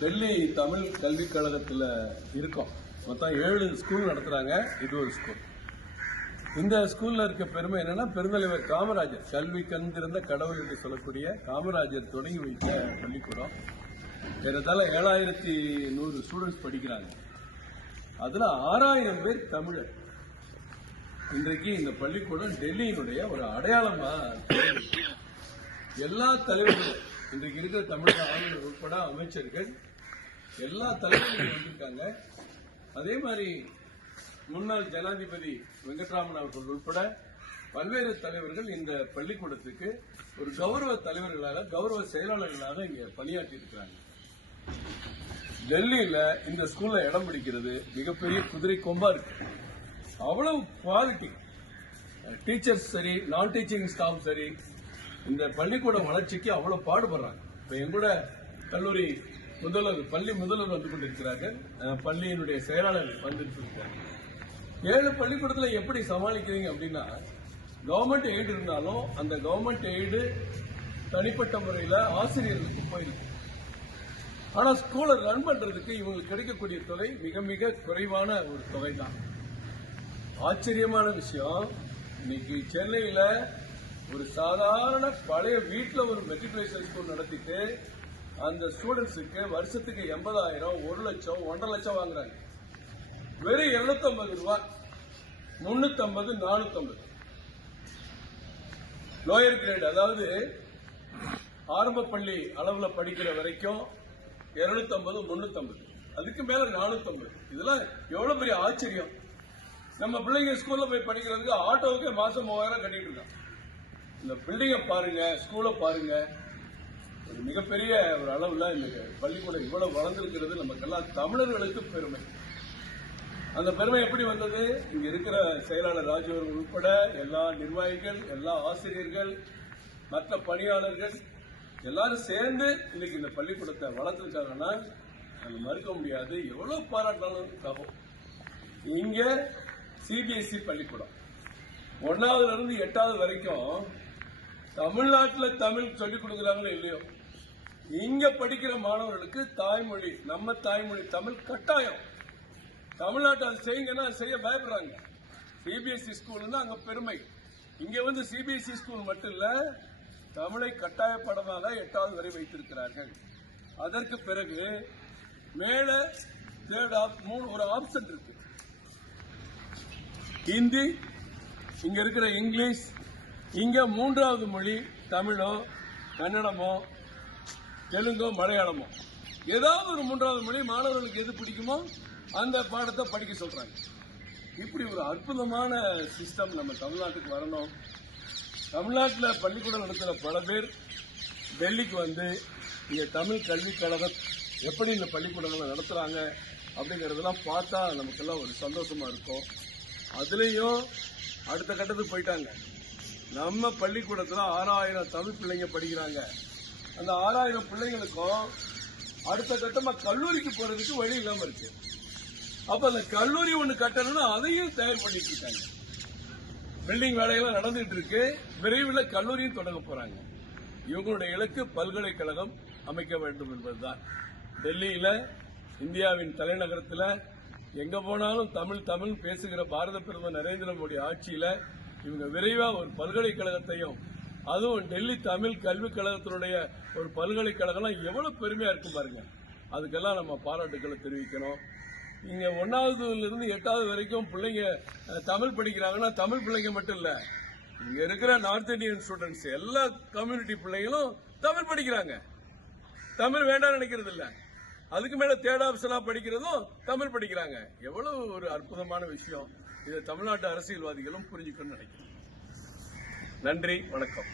டெல்லி தமிழ் கல்விக் கழகத்தில் இருக்கோம். மொத்தம் 7 ஸ்கூல் நடத்துறாங்க. இது ஒரு ஸ்கூல். இந்த ஸ்கூல்ல இருக்க பெருமை என்னன்னா, பெருந்தலைவர் காமராஜர், கல்வி கண்டிருந்த கடவுள் என்று சொல்லக்கூடிய காமராஜர் தொடங்கி வைத்த பள்ளிக்கூடம். ஏறத்தாழ 7100 ஸ்டூடெண்ட்ஸ் படிக்கிறாங்க. அதுல 6000 பேர் தமிழர். இன்றைக்கு இந்த பள்ளிக்கூடம் டெல்லியினுடைய ஒரு அடையாளமா எல்லா தலைவர்களும், இன்றைக்கு இருக்கிற தமிழக ஆளுநர் உட்பட அமைச்சர்கள் எல்லா தலைவர்களும் வந்திருக்காங்க. அதே மாதிரி முன்னாள் ஜனாதிபதி வெங்கட்ராமன் அவர்கள் உட்பட பல்வேறு தலைவர்கள் இந்த பள்ளிக்கூடத்துக்கு ஒரு கௌரவ தலைவர்களாக, கௌரவ செயலாளர்களாக இங்க பணியாற்றி இருக்கிறாங்க. டெல்லியில இந்த ஸ்கூல்ல இடம் பிடிக்கிறது மிகப்பெரிய குதிரை கொம்பா இருக்கு. அவ்வளவு குவாலிட்டி, டீச்சர்ஸ் சரி, நான் டீச்சிங் ஸ்டாஃப் சரி, இந்த பள்ளிக்கூட வளர்ச்சிக்கு அவ்வளவு பாடுபடுறாங்க. இப்ப எங்கூட கல்லூரி முதல்வர், பள்ளி முதல்வர் வந்து கொண்டிருக்கிறார்கள், பள்ளியினுடைய செயலாளர் வந்துட்டு இருக்காங்க. 7 பள்ளிக்கூடத்துல எப்படி சமாளிக்கிறீங்க அப்படின்னா, கவர்மெண்ட் எய்டு இருந்தாலும் அந்த கவர்மெண்ட் எய்டு தனிப்பட்ட முறையில் ஆசிரியர்களுக்கு போயிருக்கு. ஆனா ஸ்கூலை ரன் பண்றதுக்கு இவங்களுக்கு கிடைக்கக்கூடிய தொகை மிக மிக குறைவான ஒரு தொகை தான். ஆச்சரியமான விஷயம், இன்னைக்கு சென்னையில ஒரு சாதாரண பழைய வீட்டுல ஒரு மெட்ரிகுலேஷன் ஸ்கூல் நடத்திட்டு அந்த ஸ்டூடெண்ட்ஸுக்கு வருஷத்துக்கு 80,000, 1 லட்சம், 1.5 லட்சம் வாங்குறாங்க. வெறும் 250 ரூபாய், 350, 450 லோயர் கிரேட், அதாவது ஆரம்ப பள்ளி அளவுல படிக்கிற வரைக்கும் 250, 350, அதுக்கு மேல 450. இதெல்லாம் எவ்வளவு பெரிய ஆச்சரியம். நம்ம பிள்ளைங்க ஸ்கூல்ல போய் படிக்கிறதுக்கு ஆட்டோவுக்கு மாசம் 3000 கட்டிட்டு இருக்கான். இந்த பில்டிங்கை பாருங்க, ஸ்கூலை பாருங்க, ஒரு மிகப்பெரிய ஒரு அளவுல இந்த பள்ளிக்கூடம் இவ்வளவு வளர்ந்திருக்கிறது நமக்கெல்லாம் தமிழர்களுக்கு பெருமை. அந்த பெருமை எப்படி வந்தது? இங்க இருக்கிற செயலாளர் ராஜு அவர்கள் உட்பட எல்லா நிர்வாகிகள், எல்லா ஆசிரியர்கள், மற்ற பணியாளர்கள் எல்லாரும் சேர்ந்து இன்னைக்கு இந்த பள்ளிக்கூடத்தை வளர்த்திருக்காங்கன்னா அது மறுக்க முடியாது. எவ்வளவு பாராட்டினாலும் தகும். இங்க சிபிஎஸ்இ பள்ளிக்கூடம் 1ஆவதுல இருந்து 8ஆவது வரைக்கும் தமிழ்நாட்டில் தமிழ் சொல்லிக் கொடுக்கிறாங்களோ இல்லையோ, இங்க படிக்கிற மாணவர்களுக்கு தாய்மொழி, நம்ம தாய்மொழி தமிழ் கட்டாயம். தமிழ்நாட்டை அது செய்யுங்கன்னா செய்ய பயப்படுறாங்க. சிபிஎஸ்இ ஸ்கூல் அங்க பெருமை. இங்க வந்து சிபிஎஸ்இ ஸ்கூல் மட்டும் இல்ல, தமிழை கட்டாய பாடமாக 8ஆவது வரை வைத்திருக்கிறார்கள். அதற்கு பிறகு மேல ஒரு ஆப்ஷன் இருக்கு. ஹிந்தி, இங்க இருக்கிற இங்கிலீஷ், இங்க 3வது மொழி தமிழோ, கன்னடமோ, தெலுங்கோ, மலையாளமோ, ஏதாவது ஒரு 3வது மொழி மாணவர்களுக்கு எது பிடிக்குமோ அந்த பாடத்தை படிக்க சொல்றாங்க. இப்படி ஒரு அற்புதமான சிஸ்டம் நம்ம தமிழ்நாட்டுக்கு வரணும். தமிழ்நாட்டில் பள்ளிக்கூடம் நடத்துகிற பல பேர் டெல்லிக்கு வந்து இங்க தமிழ் கல்விக் கழகம் எப்படி இந்த பள்ளிக்கூடங்களை நடத்துறாங்க அப்படிங்கறதெல்லாம் பார்த்தா நமக்கெல்லாம் ஒரு சந்தோஷமா இருக்கும். அதுலயும் அடுத்த கட்டத்துக்கு போயிட்டாங்க. நம்ம பள்ளிக்கூடத்துல 6000 தமிழ் பிள்ளைங்க படிக்கிறாங்க. அந்த 6000 பிள்ளைங்களுக்கும் அடுத்த கட்டமா கல்லூரிக்கு போறதுக்கு வழி இல்லாம இருக்கு. அப்ப அந்த கல்லூரி ஒண்ணு கட்டணும்னா அதையும் தயார் பண்ணிட்டு இருக்காங்க. பில்டிங் வேலையெல்லாம் நடந்துட்டு இருக்கு. விரைவில் கல்லூரியும் தொடங்க போறாங்க. இவங்களுடைய இலக்கு பல்கலைக்கழகம் அமைக்க வேண்டும் என்பதுதான். டெல்லியில, இந்தியாவின் தலைநகரத்தில் எங்க போனாலும் தமிழ் தமிழ் பேசுகிற பாரத பிரதமர் நரேந்திர மோடி ஆட்சியில இவங்க விரைவா ஒரு பல்கலைக்கழகத்தையும், அதுவும் டெல்லி தமிழ் கல்விக் கழகத்தினுடைய ஒரு பல்கலைக்கழகம் எவ்வளவு பெருமையா இருக்கு பாருங்க. அதுக்கெல்லாம் நம்ம பாராட்டுக்களை தெரிவிக்கணும். இங்க 1ஆவதுல இருந்து 8ஆவது வரைக்கும் பிள்ளைங்க தமிழ் படிக்கிறாங்கன்னா தமிழ் பிள்ளைங்க மட்டும் இல்ல, இங்க இருக்கிற நார்த் இந்தியன் ஸ்டூடெண்ட்ஸ் எல்லா கம்யூனிட்டி பிள்ளைங்களும் தமிழ் படிக்கிறாங்க. தமிழ் வேண்டாம் நினைக்கிறது இல்ல, அதுக்கு மேல தேர்ட் ஆப்ஷனா படிக்கிறதும் தமிழ் படிக்கிறாங்க. எவ்வளவு ஒரு அற்புதமான விஷயம். இதை தமிழ்நாட்டு அரசியல்வாதிகளும் புரிஞ்சுக்கணும்னு நினைக்கிறேன். நன்றி, வணக்கம்.